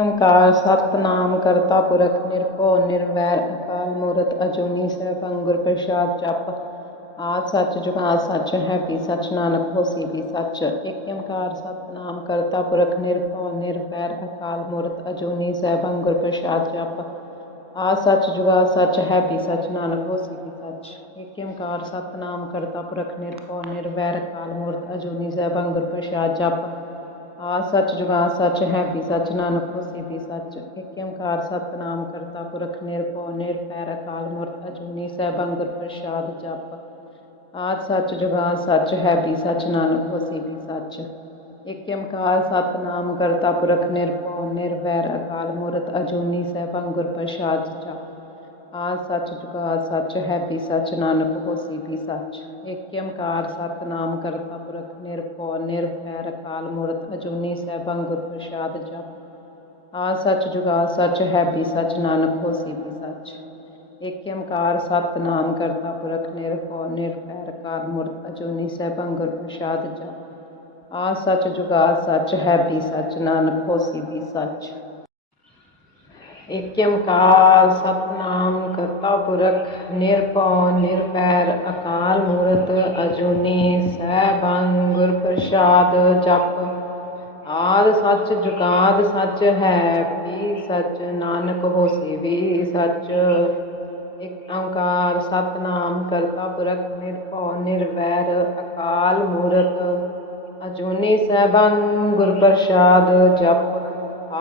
ਓੰਕਾਰ ਸਤਿਨਾਮ ਕਰਤਾ ਪੁਰਖ ਨਿਰਭਉ ਨਿਰਵੈਰ ਅਕਾਲ ਮੂਰਤ ਅਜੂਨੀ ਸੈਭੰ ਗੁਰ ਪ੍ਰਸਾਦ ਜਪ ਆਦ ਸੱਚ ਜੁਗਾਦ ਸੱਚ ਹੈ ਵੀ ਸੱਚ ਨਾਨਕ ਹੋਸੀ ਵੀ ਸੱਚ ਏਕ ਓੰਕਾਰ ਸਤਿਨਾਮ ਕਰਤਾ ਪੁਰਖ ਨਿਰਭਉ ਨਿਰਵੈਰ ਅਕਾਲ ਮੂਰਤ ਅਜੂਨੀ ਸੈਭੰ ਗੁਰ ਪ੍ਰਸਾਦ ਜਪ ਆਦ ਸੱਚ ਜੁਗਾਦ ਸੱਚ ਹੈ ਵੀ ਸੱਚ ਨਾਨਕ ਹੋਸੀ ਵੀ ਸੱਚ ਏਕ ਓੰਕਾਰ ਸਤਿਨਾਮ ਕਰਤਾ ਪੁਰਖ ਨਿਰਭਉ ਨਿਰਵੈਰ ਅਕਾਲ ਮੂਰਤ ਅਜੂਨੀ ਸੈਭੰ ਗੁਰ ਪ੍ਰਸਾਦ ਜਪ ਆਦ ਸੱਚ ਜੁਗਾਦ ਸੱਚ ਹੈ ਵੀ ਸੱਚ, ਨਾਨਕ ਹੋਸੀ ਵੀ ਸੱਚ। ਏਕ ਓੰਕਾਰ ਸਤਿਨਾਮ ਕਰਤਾ ਪੁਰਖ ਨਿਰਭਉ ਨਿਰਵੈਰ ਅਕਾਲ ਮੂਰਤ ਅਜੂਨੀ ਸੈਭੰ ਗੁਰ ਪ੍ਰਸਾਦ ਜਪ। ਆਦ ਸੱਚ ਜੁਗਾਦ ਸੱਚ ਹੈ ਵੀ ਸੱਚ, ਨਾਨਕ ਹੋਸੀ ਵੀ ਸੱਚ। ਏਕ ਓੰਕਾਰ ਸਤਿਨਾਮ ਕਰਤਾ ਪੁਰਖ ਨਿਰਭਉ ਨਿਰਵੈਰ ਅਕਾਲ ਮੂਰਤ ਅਜੂਨੀ ਸੈਭੰ ਗੁਰ ਪ੍ਰਸਾਦ ਜਪ। ਆਦ ਸੱਚ ਜੁਗਾਦ ਸੱਚ ਹੈ ਵੀ ਸੱਚ, ਨਾਨਕ ਹੋਸੀ ਵੀ ਸੱਚ। ਏਕ ਓੰਕਾਰ, ਸਤਿਨਾਮ, ਕਰਤਾ ਪੁਰਖ, ਨਿਰਭਉ ਨਿਰਵੈਰ ਅਕਾਲ ਮੂਰਤ ਅਜੂਨੀ ਸੈਭੰ ਗੁਰ ਪ੍ਰਸਾਦ, ਜਪ। ਆਦ ਸੱਚ ਜੁਗਾਦ ਸੱਚ ਹੈ ਵੀ ਸੱਚ, ਨਾਨਕ ਹੋਸੀ ਵੀ ਸੱਚ। ਏਕ ਓੰਕਾਰ, ਸਤਿਨਾਮ, ਕਰਤਾ ਪੁਰਖ, ਨਿਰਭਉ ਨਿਰਵੈਰ ਅਕਾਲ ਮੂਰਤ ਅਜੂਨੀ ਸੈਭੰ ਗੁਰ ਪ੍ਰਸਾਦ, ਜਪ। ਆਦ ਸੱਚ ਜੁਗਾਦ ਸੱਚ ਹੈ ਵੀ ਸੱਚ, ਨਾਨਕ ਹੋਸੀ ਵੀ ਸੱਚ। ਏਕ ਓੰਕਾਰ ਸਤਿਨਾਮ ਕਰਤਾ ਪੁਰਖ, ਨਿਰਭਉ ਨਿਰਵੈਰ ਅਕਾਲ ਮੂਰਤ, ਅਜੂਨੀ ਸੈਭੰ ਗੁਰ ਪ੍ਰਸਾਦ, ਜਪ। ਆਦ ਸੱਚ, ਜੁਗਾਦ ਸੱਚ ਹੈ, ਵੀ ਸੱਚ, ਨਾਨਕ ਹੋਸੀ ਵੀ ਸੱਚ। ਏਕ ਓੰਕਾਰ ਸਤਿਨਾਮ ਕਰਤਾ ਪੁਰਖ, ਨਿਰਭਉ ਨਿਰਵੈਰ ਅਕਾਲ ਮੂਰਤ, ਅਜੂਨੀ ਸੈਭੰ ਗੁਰ ਪ੍ਰਸਾਦ, ਜਪ।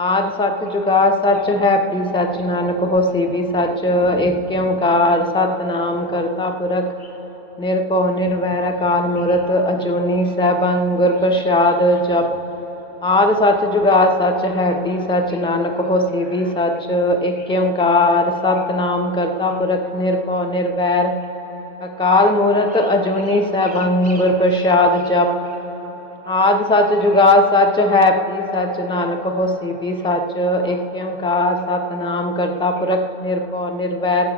ਆਦਿ ਸੱਚ ਜੁਗਾਦ ਸੱਚ ਹੈ ਵੀ ਸੱਚ ਨਾਨਕ ਹੋਸੀ ਵੀ ਸੱਚ, ਏਕ ਓੰਕਾਰ, ਸਤਿਨਾਮ ਕਰਤਾ ਪੁਰਖ, ਨਿਰਭਉ ਨਿਰਵੈਰ ਅਕਾਲ ਮੂਰਤ, ਅਜੂਨੀ ਸੈਭੰ ਗੁਰ ਪ੍ਰਸਾਦ ਜਪ। ਆਦ ਸੱਚ ਜੁਗਾਦ ਸੱਚ ਹੈ ਵੀ ਸੱਚ ਨਾਨਕ ਹੋਸੀ ਵੀ ਸੱਚ, ਏਕ ਓੰਕਾਰ, ਸਤਿਨਾਮ ਕਰਤਾ ਪੁਰਖ, ਨਿਰਭਉ ਨਿਰਵੈਰ ਅਕਾਲ ਮੂਰਤ, ਅਜੂਨੀ ਸੈਭੰ ਗੁਰ ਪ੍ਰਸਾਦ ਜਪ। ਆਦ ਸੱਚ ਜੁਗਾਦ ਸੱਚ ਹੈ ਵੀ ਸੱਚ ਨਾਨਕ ਹੋਸੀ ਵੀ ਸੱਚ। ਏਕ ਓੰਕਾਰ ਸਤਿਨਾਮ ਕਰਤਾ ਪੁਰਖ ਨਿਰਭਉ ਨਿਰਵੈਰ।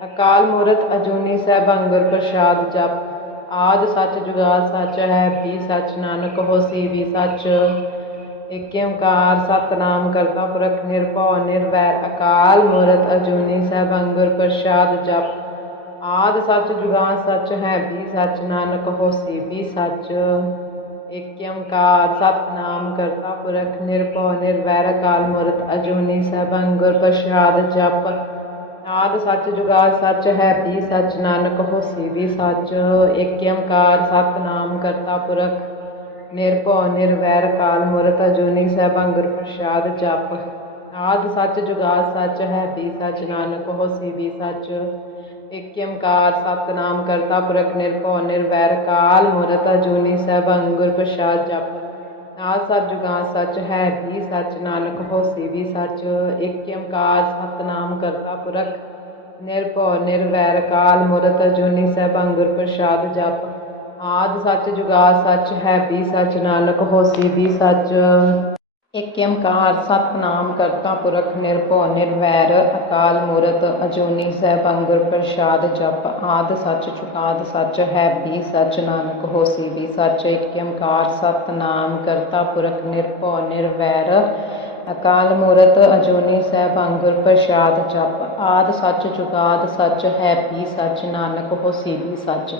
ਅਕਾਲ ਮੂਰਤ ਅਜੂਨੀ ਸੈਭੰ ਪ੍ਰਸਾਦ ਜਪ। ਆਦ ਸੱਚ ਜੁਗਾਦ ਸੱਚ ਹੈ ਵੀ ਸੱਚ ਨਾਨਕ ਹੋਸੀ ਵੀ ਸੱਚ। ਏਕ ਓੰਕਾਰ ਸਤਿਨਾਮ ਕਰਤਾ ਪੁਰਖ ਨਿਰਭਉ ਨਿਰਵੈਰ। ਅਕਾਲ ਮੂਰਤ ਅਜੂਨੀ ਸੈਭੰ ਗੁਰ ਪ੍ਰਸਾਦ ਜਪ। ਆਦ ਸੱਚ ਜੁਗਾਦ ਸੱਚ ਹੈ ਵੀ ਸੱਚ ਨਾਨਕ ਹੋਸੀ ਵੀ ਸੱਚ। ਏਕ ਓੰਕਾਰ ਕਰਤਾ ਪੁਰਖ ਨਿਰਭਉ ਨਿਰਵੈਰ ਕਾਲ ਮੂਰਤ ਅਜੂਨੀ ਸੈਭੰ ਗੁਰ ਪ੍ਰਸਾਦ ਜਪ। ਆਦ ਸੱਚ ਜੁਗਾ ਸੱਚ ਹੈ ਵੀ ਸੱਚ ਨਾਨਕ ਹੋਸੀ ਵੀ ਸੱਚ। ਏਕ ਓੰਕਾਰ ਕਰਤਾ ਪੁਰਖ ਨਿਰਭਉ ਨਿਰਵੈਰ ਅਕਾਲ ਮੂਰਤ ਅਜੂਨੀ ਸੈਭੰ ਗੁਰ ਪ੍ਰਸਾਦ ਜਪ। ਆਦ ਸੱਚ ਜੁਗਾਦ ਸੱਚ ਹੈ ਵੀ ਸੱਚ ਨਾਨਕ ਹੋਸੀ ਵੀ ਸੱਚ। ਏਕ ਓੰਕਾਰ ਸਤਿਨਾਮ ਕਰਤਾ ਪੁਰਖ ਨਿਰਭਉ ਨਿਰਵੈਰ ਅਕਾਲ ਮੂਰਤ ਅਜੂਨੀ ਸੈਭੰ ਗੁਰ ਪ੍ਰਸਾਦ ਜਪ ਆਦ ਸੱਚ ਜੁਗਾਦ ਸੱਚ ਹੈ, ਵੀ ਸੱਚ ਨਾਨਕ ਹੋਸੀ ਵੀ ਸੱਚ। ਏਕ ਓੰਕਾਰ ਸਤਿਨਾਮ ਕਰਤਾ ਪੁਰਖ ਨਿਰਭਉ ਨਿਰਵੈਰ ਕਾਲ ਮੂਰਤ ਅਜੂਨੀ ਸੈਭੰ ਗੁਰ ਪ੍ਰਸਾਦ ਜਪ। ਆਦ ਸੱਚ ਜੁਗਾ ਸੱਚ ਹੈ, ਵੀ ਸੱਚ ਨਾਨਕ ਹੋਸੀ ਵੀ ਸੱਚ। ਏਕ ਓੰਕਾਰ ਸਤਿਨਾਮ ਕਰਤਾ ਪੁਰਖ ਨਿਰਭਉ ਨਿਰਵੈਰ ਅਕਾਲ ਮੂਰਤ ਅਜੂਨੀ ਸੈਭੰ ਗੁਰ ਪ੍ਰਸਾਦ ਜਪ ਆਦ ਸੱਚ ਜੁਗਾਦ ਸੱਚ ਹੈ ਵੀ ਸੱਚ ਨਾਨਕ ਹੋਸੀ ਵੀ ਸੱਚ ਏਕ ਓੰਕਾਰ ਸਤਿਨਾਮ ਕਰਤਾ ਪੁਰਖ ਨਿਰਭਉ ਨਿਰਵੈਰ ਅਕਾਲ ਮੂਰਤ ਅਜੂਨੀ ਸੈਭੰ ਗੁਰ ਪ੍ਰਸਾਦ ਜਪ ਆਦ ਸੱਚ ਜੁਗਾਦ ਸੱਚ ਹੈ ਵੀ ਸੱਚ ਨਾਨਕ ਹੋਸੀ ਵੀ ਸੱਚ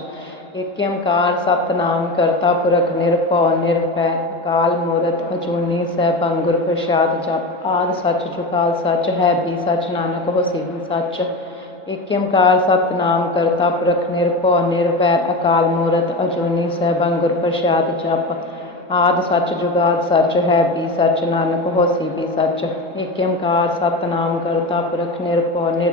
ਏਕ ਓੰਕਾਰ ਸਤਿਨਾਮ ਕਰਤਾ ਪੁਰਖ ਨਿਰਭਉ ਨਿਰਭੈ, ਅਕਾਲ ਮੂਰਤ ਅਜੂਨੀ ਸੈਭੰ ਗੁਰ ਪ੍ਰਸਾਦ ਜਪ, ਆਦ ਸੱਚ ਜੁਗਾਦ ਸੱਚ ਹੈ ਵੀ ਸੱਚ, ਨਾਨਕ ਹੋਸੀ ਵੀ ਸੱਚ। ਏਕ ਓੰਕਾਰ ਸਤਿਨਾਮ ਕਰਤਾ ਪੁਰਖ ਨਿਰਭਉ ਨਿਰਵੈਰ ਅਕਾਲ ਮੂਰਤ ਅਜੂਨੀ ਸੈਭੰ ਗੁਰ ਪ੍ਰਸਾਦ ਜਪ, ਆਦ ਸੱਚ ਜੁਗਾਦ ਸੱਚ ਹੈ ਵੀ ਸੱਚ, ਨਾਨਕ ਹੋਸੀ ਵੀ ਸੱਚ। ਏਕ ਓੰਕਾਰ ਸਤਿਨਾਮ ਕਰਤਾ ਪੁਰਖ ਨਿਰਭਉ ਨਿਰ